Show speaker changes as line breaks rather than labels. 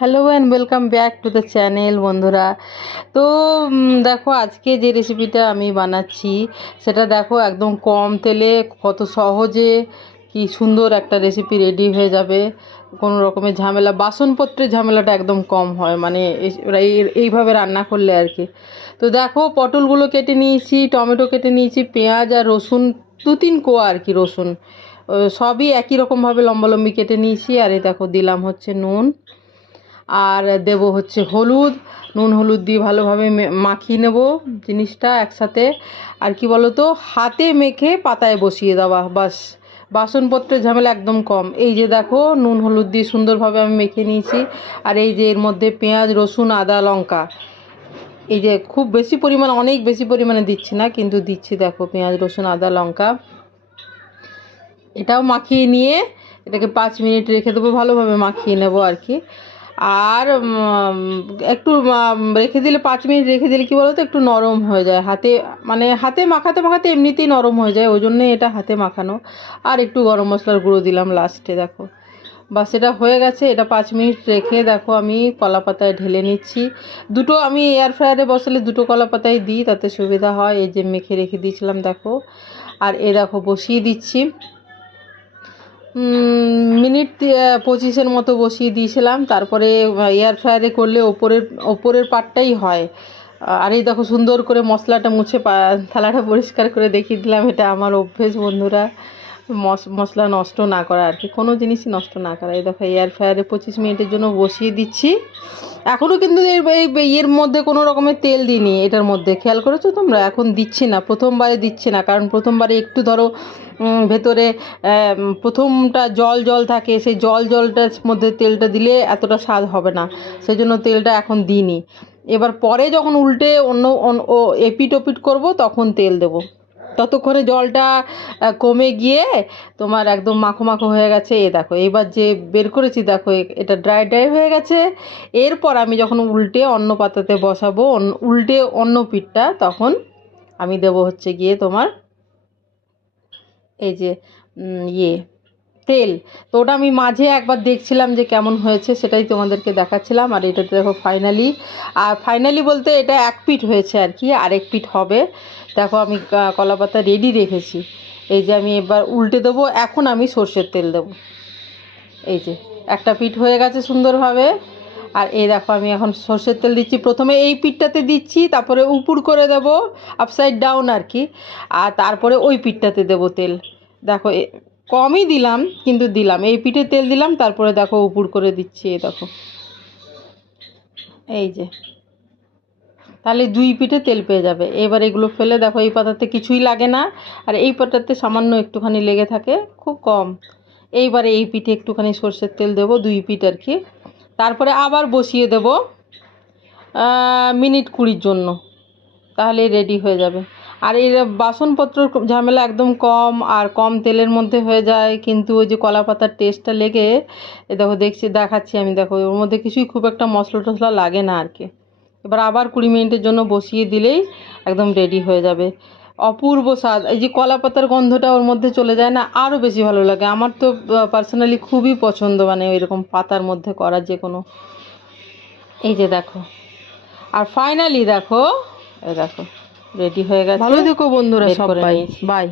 Hello and welcome back to the channel বন্ধুরা। তো দেখো, আজকে যে রেসিপিটা আমি বানাচ্ছি, সেটা দেখো, একদম কম তেলে, কত সহজে কি সুন্দর একটা রেসিপি রেডি হয়ে যাবে। কোনো রকমের ঝামেলা, বাসনপত্রের ঝামেলাটা একদম কম হয় মানে এইভাবে রান্না করলে আর কি। তো দেখো, পটলগুলো কেটে নিয়েছি, টমেটো কেটে নিয়েছি, পেঁয়াজ আর রসুন দু তিন কোয়া আর কি রসুন। সবই একই রকমভাবে লম্বালম্বি কেটে নিয়েছি, আর এই দেখো, দিলাম হচ্ছে নুন। আর দেব হচ্ছে হলুদ। নুন, হলুদ দিয়ে ভালোভাবে মাখিয়ে নেব জিনিসটা একসাথে। আর কি বলো তো হাতে মেখে পাতায় বসিয়ে দেওয়া, বাস। বাসনপত্রের ঝামেলা একদম কম। এই যে দেখো, নুন, হলুদ দিয়ে সুন্দরভাবে আমি মেখে নিয়েছি। আর এই যে এর মধ্যে পেঁয়াজ, রসুন, আদা, লঙ্কা। এই যে খুব বেশি পরিমাণ, অনেক বেশি পরিমাণে দিচ্ছি না, কিন্তু দিচ্ছি দেখো, পেঁয়াজ, রসুন, আদা, লঙ্কা। এটাও মাখিয়ে নিয়ে, এটাকে পাঁচ মিনিট রেখে দেবো, ভালোভাবে মাখিয়ে নেব আর কি। আর একটু রেখে দিলে পাঁচ মিনিট রেখে দিলে কি বলো তো একটু নরম হয়ে যায়। হাতে মানে হাতে মাখাতে মাখাতে এমনিতেই নরম হয়ে যায় ওই জন্যে এটা হাতে মাখানো। আর একটু গরম মশলার গুঁড়ো দিলাম লাস্টে, দেখো। বাস, এটা হয়ে গেছে, এটা পাঁচ মিনিট রেখে, দেখো, আমি কলা পাতায় ঢেলে নিচ্ছি। দুটো, আমি এয়ার ফ্রায়ারে বসালে দুটো কলা পাতায় দিই, তাতে সুবিধা হয়। এই যে মেখে রেখে দিয়েছিলাম, দেখো। আর এ, দেখো, বসিয়ে দিচ্ছি। মিনিট পঁচিশের মতো বসিয়ে দিয়েছিলাম। তারপরে এয়ার ফ্রায়ারে করলে ওপরের ওপরের পাটটাই হয়। আর এই দেখো সুন্দর করে মশলাটা মুছে থালাটা পরিষ্কার করে দেখিয়ে দিলাম। এটা আমার অভ্যেস, বন্ধুরা। মশ- মশলা নষ্ট না করা আর কি। কোনো জিনিসই নষ্ট না করা। এই দেখো এয়ার ফ্রায়ারে পঁচিশ মিনিটের জন্য বসিয়ে দিচ্ছি। এখনও কিন্তু এই এর মধ্যে কোনো রকমের তেল দিইনি এটার মধ্যে। খেয়াল করেছ তোমরা? এখন দিচ্ছি না, প্রথমবারে দিচ্ছি না, কারণ প্রথমবারে একটু ধরো ভেতরে প্রথমটা জল জল থাকে, সেই জল জলটার মধ্যে তেলটা দিলে এতটা স্বাদ হবে না সেই জন্য তেলটা এখন দিইনি। এবার পরে যখন উল্টে অন্য এপিট ওপিট করব, তখন তেল দেবো। ততক্ষণে জলটা কমে গিয়ে তোমার একদম মাখো মাখো হয়ে গেছে। এ দেখো এবার যে বের করেছি, দেখো এটা ড্রাই ড্রাই হয়ে গেছে। এরপর আমি যখন উল্টে অন্য পাতাতে বসাবো উল্টে অন্য পিঠটা, তখন আমি দেব হচ্ছে গিয়ে তোমার এই যে ইয়ে তেল তো ওটা আমি মাঝে একবার দেখছিলাম যে কেমন হয়েছে, সেটাই তোমাদেরকে দেখাচ্ছিলাম। আর এটাতে দেখো ফাইনালি আর ফাইনালি বলতে এটা এক পিঠ হয়েছে আর কি, আরেক পিঠ হবে। দেখো আমি কা- কলা পাতা রেডি রেখেছি। এই যে আমি এবার উল্টে দেবো, এখন আমি সর্ষের তেল দেবো। এই যে, একটা পিঠ হয়ে গেছে সুন্দরভাবে। আর এই দেখো আমি এখন সর্ষের তেল দিচ্ছি। প্রথমে এই পিঠটাতে দিচ্ছি, তারপরে উপুর করে দেব আপসাইড ডাউন আর কি। আর তারপরে ওই পিঠটাতে দেবো তেল। দেখো কমই দিলাম, কিন্তু দিলাম। এই পিঠে তেল দিলাম, তারপরে দেখো উপুর করে দিচ্ছি, এই দেখো। এই যে। তাহলে দুই পিঠে তেল পেয়ে যাবে। এবার এগুলো ফেলে দেখো, এই পাতাতে কিছুই লাগে না। আর এই পাতাতে সামান্য একটুখানি লেগে থাকে, খুব কম। এইবারে এই পিঠে একটুখানি সর্ষের তেল দেবো, দুই পিঠ আর কি। তারপরে আবার বসিয়ে দেব মিনিট কুড়ির জন্য। তাহলে রেডি হয়ে যাবে। আর এই বাসনপত্র ঝামেলা একদম কম আর কম তেলের মধ্যে হয়ে যায়। কিন্তু ওই যে কলা পাতার টেস্টটা লেগে, এ দেখো দেখছি, দেখাচ্ছি আমি, দেখো, ওর মধ্যে কিছুই খুব একটা মশলা টশলা লাগে না আর কি। এবার আবার কুড়ি মিনিটের জন্য বসিয়ে দিলেই একদম রেডি হয়ে যাবে। অপূর্ব স্বাদ। এই যে কলা পাতার গন্ধটা ওর মধ্যে চলে যায় না আরও বেশি ভালো লাগে। আমার তো পার্সোনালি খুবই পছন্দ মানে এরকম পাতার মধ্যে করা যে কোনো। এই যে দেখো। আর ফাইনালি দেখো এ দেখো। রেডি হয়ে গেছে? ভালো দেখো বন্ধুরা সবাই। বাই